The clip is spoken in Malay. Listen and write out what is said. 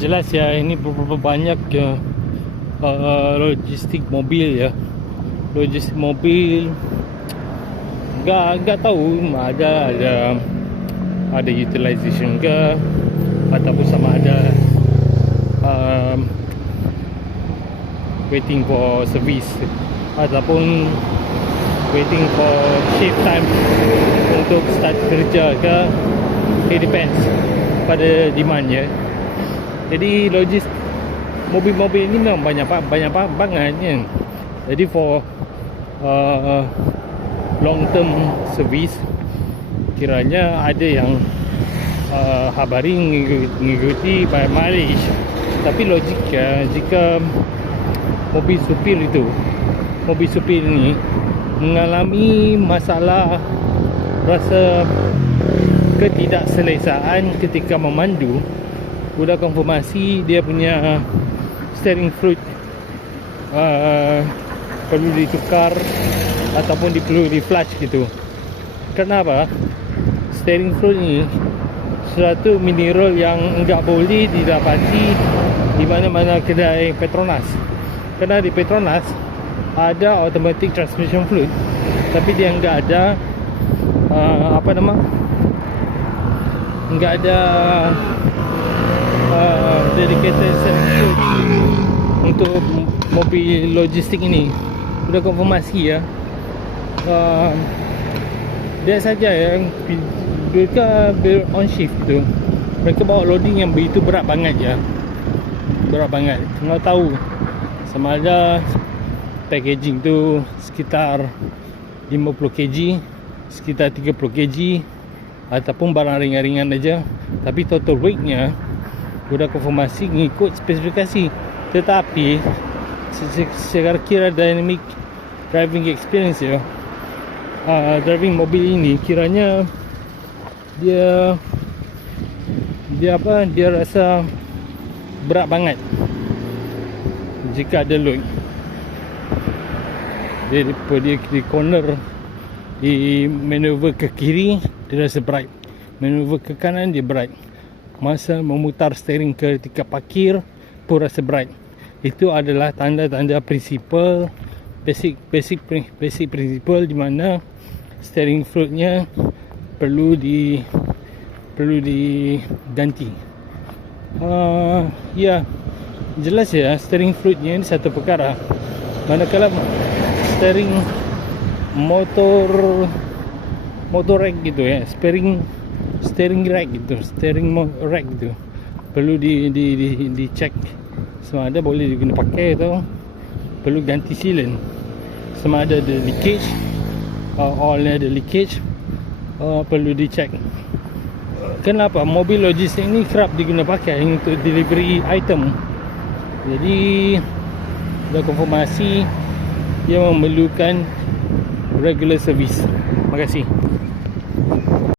Jelas ya, ini berapa banyak logistik mobil ya. Logistik mobil enggak tahu ada utilization ke, ataupun sama ada waiting for service, ataupun waiting for shift time untuk start kerja ke. It depends pada demand ya. Jadi mobil-mobil ini memang banyak banget ya. Jadi for long term service, kiranya ada yang habari mengikuti by mileage. Tapi logiknya, jika mobil supir ini mengalami masalah rasa ketidakselesaan ketika memandu, sudah konfirmasi dia punya steering fluid perlu ditukar ataupun perlu di flush gitu. Kenapa? Steering fluid ini suatu mineral yang enggak boleh didapati di mana-mana kedai Petronas. Kerana di Petronas ada automatic transmission fluid, tapi dia enggak ada enggak ada dedicated steering fluid untuk mobil logistik ini. Sudah konfirmasi ya. Dia saja yang mereka on shift tu, mereka bawa loading yang begitu berat banget ya. Berat banget. Kena tahu sama ada packaging tu sekitar 50 kg, sekitar 30 kg, ataupun barang ringan-ringan aja. Tapi total weight-nya sudah konfirmasi mengikut spesifikasi. Tetapi secara kira dynamic driving experience ya, driving mobil ini kiranya dia rasa berat banget jika ada load. Dia di corner, di maneuver ke kiri dia rasa berat, maneuver ke kanan dia berat, masa memutar steering ketika parkir pun rasa berat. Itu adalah tanda-tanda prinsipal, basic prinsipal di mana steering fluidnya perlu diganti. Ya, jelas ya, steering fluidnya ini satu perkara. Manakala steering motor rack gitu ya, steering rack gitu, rack gitu, perlu dicek sama ada boleh diguna pakai atau perlu ganti sealant, sama ada leakage, oilnya ada leakage, perlu dicek. Kenapa mobil logistik ini kerap diguna pakai untuk delivery item. Jadi dah konfirmasi dia memerlukan regular service. Terima kasih.